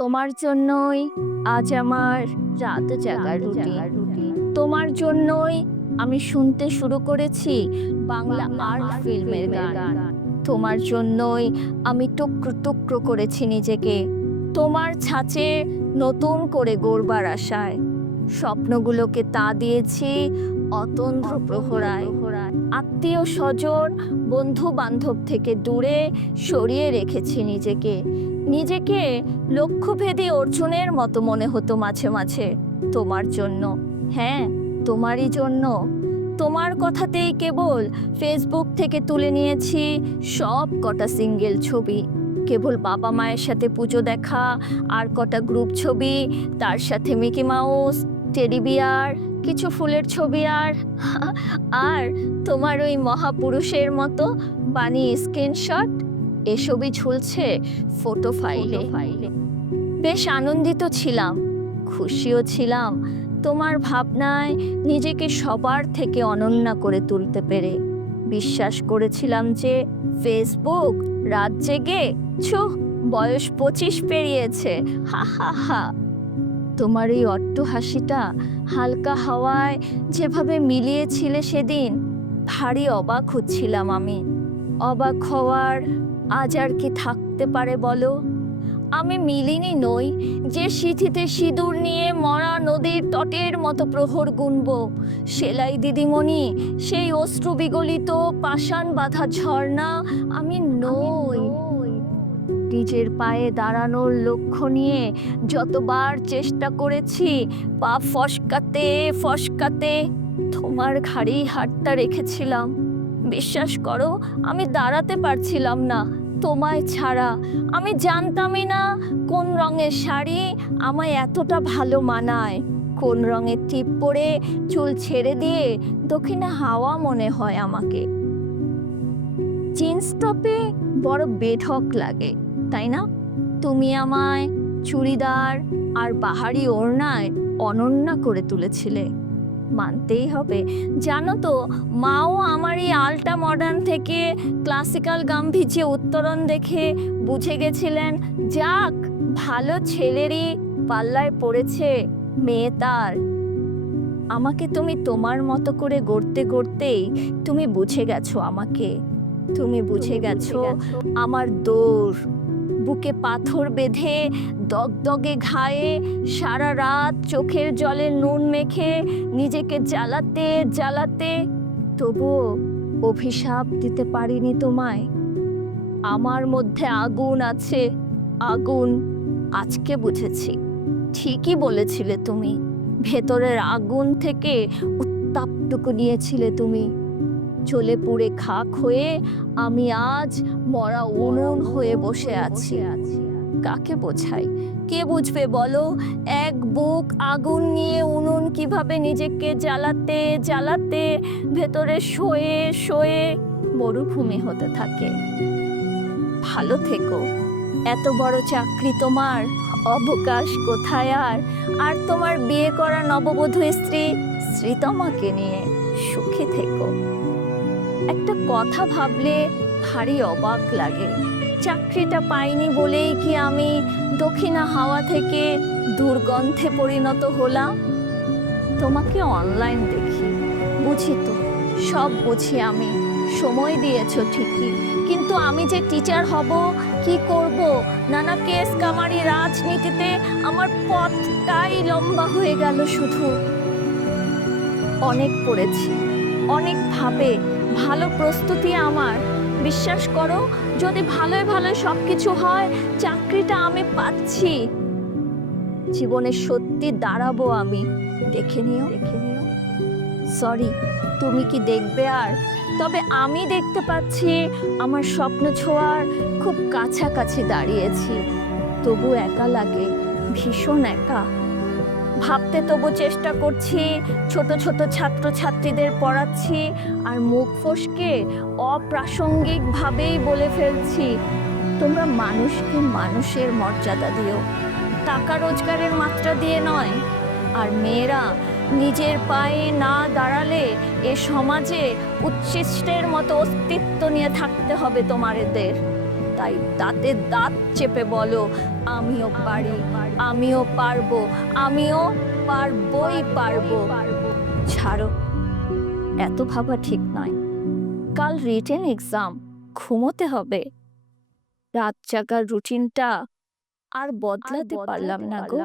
তোমার জন্যই আজ আমার রাত জাগার রুটি। তোমার জন্যই আমি শুনতে শুরু করেছি বাংলা আর্ট ফিল্মের গান। তোমার জন্যই আমি টুকরো টুকরো করেছি নিজেকে। তোমার ছাঁচে নতুন করে গড়বার আশায়। স্বপ্নগুলোকে তা দিয়েছি অতন্দ্র প্রহরায়। আত্মীয় স্বজন বন্ধু বান্ধব থেকে দূরে সরিয়ে রেখেছি নিজেকে। নিজেকে লক্ষ্যভেদী অর্জুনের মতো মনে হতো মাঝে মাঝে। তোমার জন্য। হ্যাঁ তোমারই জন্য। তোমার কথাতেই কেবল ফেসবুক থেকে তুলে নিয়েছি সব কটা সিঙ্গেল ছবি। কেবল বাবা মায়ের সাথে পুজো দেখা আর কটা গ্রুপ ছবি, তার সাথে মিকি মাউস টেডি বিয়ার কিছু ফুলের ছবি আর আর তোমার ওই মহাপুরুষের মতো বানিয়ে স্ক্রিনশট? এসবই ঝুলছে ফটো ফাইলে বেশ আনন্দিত ছিলাম খুশিও ছিলাম। তোমার ভাবনায় নিজেকে সবার থেকে অনন্যা করে তুলতে পেরে। বিশ্বাস করেছিলাম যে ফেসবুক রাত জেগে ছু বয়স পঁচিশ পেরিয়েছে। হা হা হা। তোমার এই অট্ট হাসিটা হালকা হাওয়ায় যেভাবে মিলিয়েছিলে সেদিন ভারী অবাক হচ্ছিলাম আমি। অবাক হওয়ার আজ আর কি থাকতে পারে বলো? আমি মিলিনি নই যে সিথিতে সিঁদুর নিয়ে মরা নদীর তটের মতো প্রহর গুনব। সেলাই দিদিমণি সেই অশ্রু বিগলিত পাষাণ বাঁধা ঝর্ণা আমি নই। নিজের পায়ে দাঁড়ানোর লক্ষ্য নিয়ে যতবার চেষ্টা করেছি, পা ফসকাতে ফসকাতে তোমার ঘাড়েই হাতটা রেখেছিলাম। বিশ্বাস করো, আমি দাঁড়াতে পারছিলাম না, তোমায় ছাড়া। আমি জানতামই না কোন রঙের শাড়ি আমায় এতটা ভালো মানায়। কোন রঙের টিপ পরে চুল ছেড়ে দিয়ে দক্ষিণে হাওয়া মনে হয় আমাকে। জিন্স টপে বড় বেঢক লাগে। তাই না? তুমি আমায় চুড়িদার আর বাহারি ওড়নায় অনন্যা করে তুলেছিলে। মানতেই হবে। জানো তো মাও আমার এই আলটা মডার্ন থেকে ক্লাসিক্যাল গাম্ভীর্যে উত্তরণ দেখে বুঝে গেছিলেন যাক ভালো ছেলেরই পাল্লায় পড়েছে মেয়ে তার। আমাকে তুমি তোমার মতো করে গড়তে গড়তেই তুমি বুঝে গেছো আমাকে। তুমি বুঝে গেছো আমার দৌড় বুকে পাথর বেঁধে, দগদগে ঘায়ে, সারা রাত চোখের জলে নুন মেখে, নিজেকে জ্বালাতে জ্বালাতে। তবুও অভিশাপ দিতে পারিনি তোমায়। আমার মধ্যে আগুন আছে, আগুন আজকে বুঝেছি। ঠিকই বলেছিলে তুমি। ভেতরের আগুন থেকে উত্তাপটুকু নিয়েছিলে তুমি। চলে পুড়ে খাক হয়ে আমি আজ মরা উনুন হয়ে বসে আছি। কাকে বোঝাই? কে বুঝবে বলো? এক বুক আগুন নিয়ে উনুন কীভাবে নিজেকে জ্বালাতে জ্বালাতে, ভেতরে শোয়ে শোয়ে মরুভূমি হতে থাকে। ভালো থেকো। এত বড় চাকরি তোমার, অবকাশ কোথায় আর? আর তোমার বিয়ে করা নববধূ স্ত্রী শ্রীতমাকে নিয়ে সুখী থেকো। একটা কথা ভাবলে ভারী অবাক লাগে। চাকরিটা পাইনি বলেই কি আমি দক্ষিণা হাওয়া থেকে দুর্গন্ধে পরিণত হলাম? তোমাকে অনলাইন দেখি, বুঝি তো? সব বুঝি আমি, সময় দিয়েছ ঠিকই। কিন্তু আমি যে টিচার হব, কি করব? নানা কেস কামারি রাজনীতিতে আমার পথটাই লম্বা হয়ে গেল শুধু। অনেক পড়েছি, অনেক ভাবে ভালো প্রস্তুতি আমার। বিশ্বাস করো, যদি ভালোই ভালোই সব কিছু হয়, চাকরিটা আমি পাচ্ছি। জীবনে সত্যি দাঁড়াবো আমি। দেখে নিও। দেখে নিও। সরি তুমি কি দেখবে আর? তবে আমি দেখতে পাচ্ছি, আমার স্বপ্ন ছোঁয়ার খুব কাছাকাছি দাঁড়িয়েছি। তবু একা লাগে, ভীষণ একা। ভাবতে তবু চেষ্টা করছি, ছোট ছোট ছাত্রছাত্রীদের পড়াচ্ছি আর মুখ ফসকে অপ্রাসঙ্গিকভাবেই বলে ফেলছি, তোমরা মানুষকে মানুষের মর্যাদা দিও। টাকা রোজগারের মাত্রা দিয়ে নয়। আর মেয়েরা নিজের পায়ে না দাঁড়ালে এ সমাজে উচ্ছিষ্টের মতো অস্তিত্ব নিয়ে থাকতে হবে তোমার এদের তাই দাঁতে দাঁত চেপে বলো আমিও পারি আমিও পারব আমিও পারবই পারব। ছাড়ো এত ভাবা ঠিক নয়। কাল রিটেন এক্সাম ঘুমোতে হবে। রাত জাগার রুটিনটা আর বদলাতে পারলাম না গো।